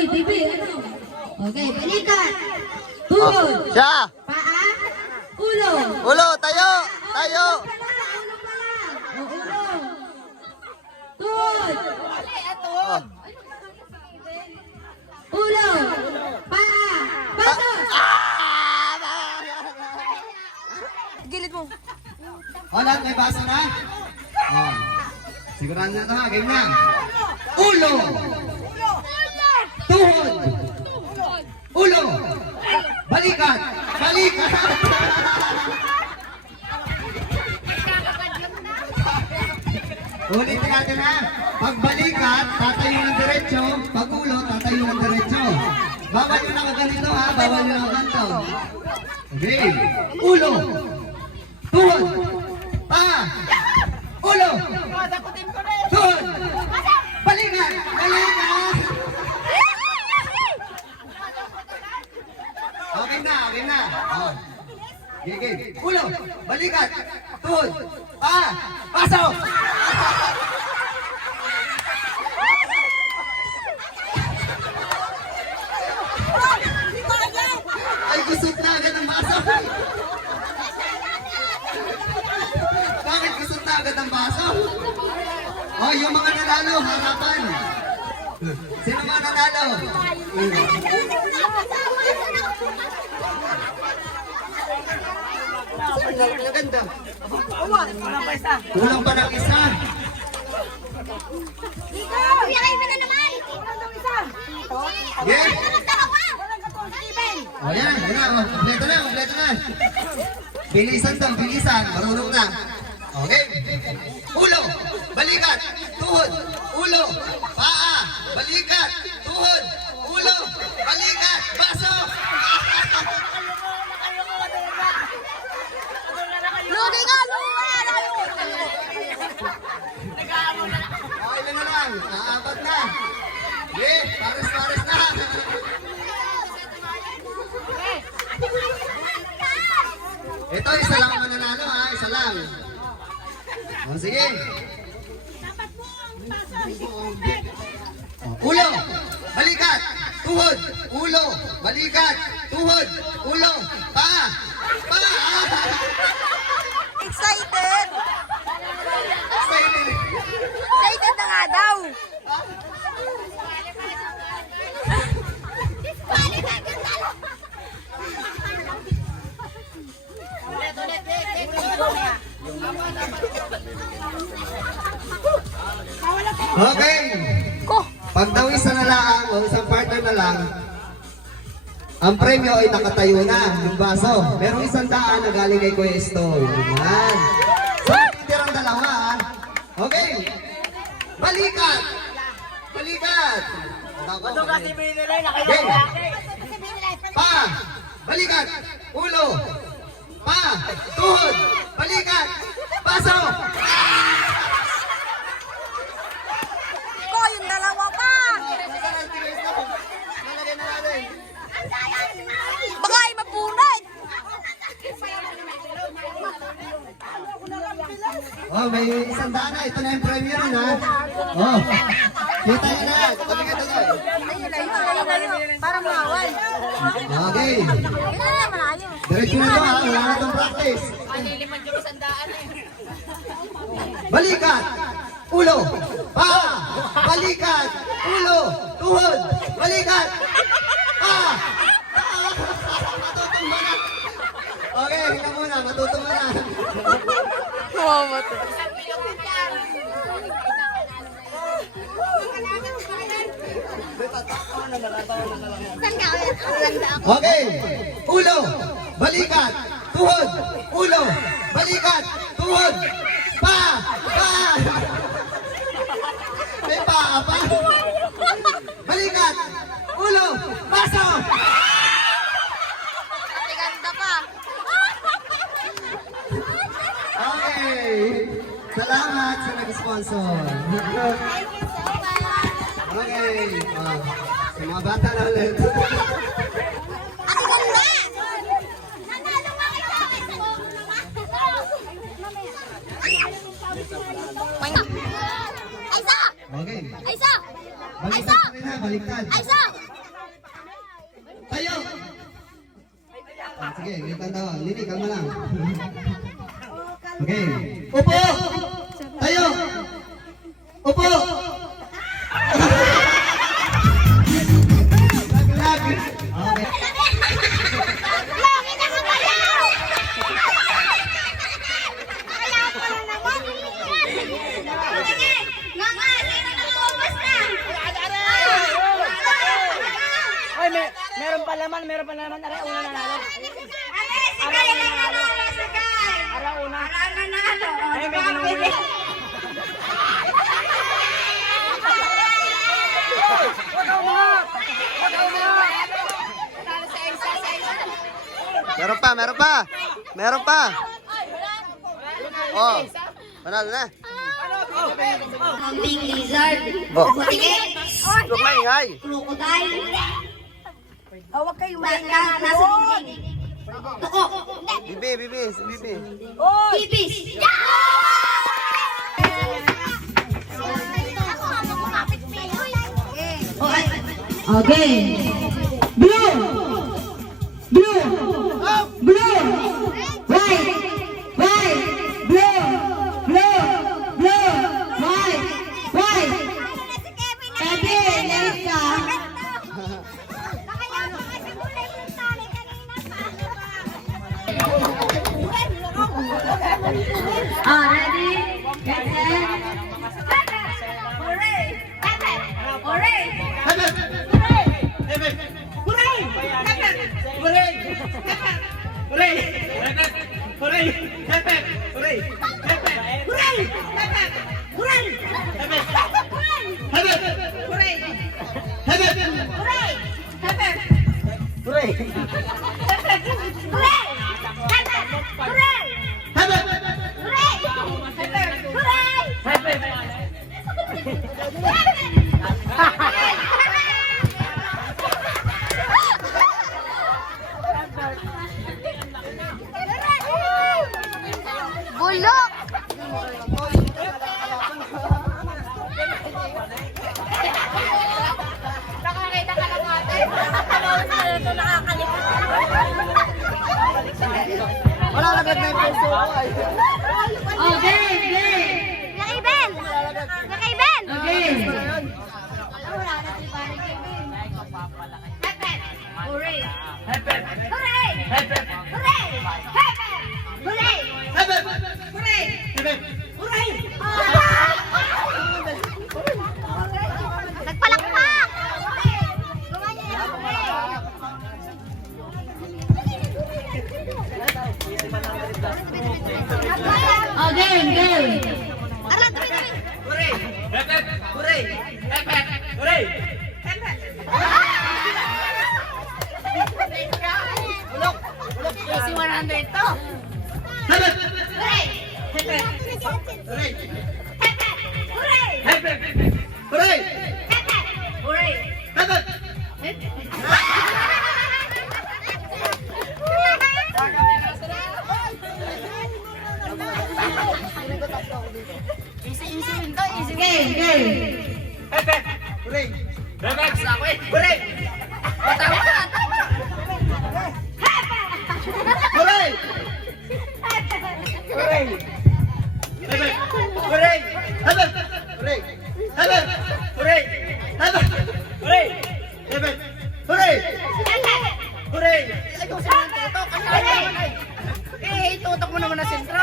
Oy, baby, ano? Okay, balikat. Tuhod. Siya. Paa. Ulo. Ulo, tayo. Tayo. Ulo pa lang. O, ulo. Tuhod. Oh. Ulo. Paa. Bato. Gilid mo. O, lahat may basa na? O. Sigurado na ito ha, game na. Ulo. Tuhod. Ulo. Balikat. Balikat. Ulitin natin ha. Pag balikat, tatayo ng diretso. Pag ulo, tatayo ng diretso. Bawal yung nakaganito ha. Bawal yung nakaganto. Okay. Ulo. Tuhod. Paa. Ulo. Tuhod. Balikat. Balikat. Okay na, okay na. Oh. Gigil. Ulo. Balikat. Tuhod. Paa. Pasok. Ay, gusot na agad ang baso. Bakit gusot na agad ang baso? Oh, yung mga nanalo, harapan. Sino mga nanalo? Maganda. Kulang pa ng isa. Kuya, mo na naman. Yeah. Steven. O yan, yan na. O, kompleto na, kompleto na. Bilisan daw, bilisan. Marunong na. Okay. Ulo, balikat, tuhod, ulo, paa, balikat, tuhod, ulo, balikat, baso. Lugi ka, Okay, ilan na lang? Apat na. Okay, pares-pares na. Ito, isa lang ang mananalo ha, isa lang. O, sige. Ulo, balikat, tuhod, ulo, balikat, tuhod, ulo, paa, paa. Excited. Excited. Excited na nga daw. Okay. Pag daw isa na lang o isang partner na lang, ang premyo ay nakatayo na, yung baso. Merong 100 na galing kay Kuya Stoy. Yan. So, tirang dalawa ha. Okay. Balikat. Balikat. Okay. Pa. Balikat. Ulo. Pa. Tuhod. Balikat. Baso. Ko, yung dalawa pa. Baka ay mapunay. Oh, may 100 na. Ito na yung premyo rin ha. Oh. Kita nyo na. Tabi ka tayo. Parang mawal. Okay. Diretso na ito ha. Wala na itong practice. Balikat. Ulo. Paa. Balikat. Ulo. Tuhod. Balikat. Paa. Matutumba na. Okay, hinga muna. Matutumba na. Mamamatay. Okay. Ulo. Balikat. Tuhod. Ulo. Balikat. Tuhod. Paa. Paa. May paa pa. Balikat. Ulo. Baso. Ate ganda pa. Okay. Salamat sa nag-sponsor. Okay. Sa mga bata na ulit. Ate ganda! Nanalo nga kayo! Aisa! Okay. Aisa! Baliktad rin ha, baliktad. Aisa! Sige, may tanda ko. Lini, kalma lang. Okay. Upo! Tayo! Upo! Lag! Okay. Lagi na ka bayaw! Bayaw pa lang naman. Sige, nga nga, sino nakaubos na? Ay, meron pa naman. Aray, una nanalo. Sige, nanalo, sige. Aray, una. Nanalo. Ay, may ginuhuli. Meron pa. Oh, panalo na. Kambing lizard. Oh. Kutige. Huwag maingay. Crocodile. Huwag kayo Nasa dingding. Tuko. Bibi. Pipis. Okay. Blue. Blue. Blue. White. White. Blue. Blue. Blue. White. White. Kevin, let's go. Ready? Get Bulok! Nakakita ka lang ate. Ito nakakalimutan. Wala agad na yung puso ko. Okay, okay. Nakaiben! Nakaiben! Okay. Hooray! Hooray! Hooray! Hooray! Nagpalakpak! Again, again. Easy 100 to. Hooray! Hooray! Hooray! Easy yun to, easy. Game, game. Eh, tutok mo naman na sentro.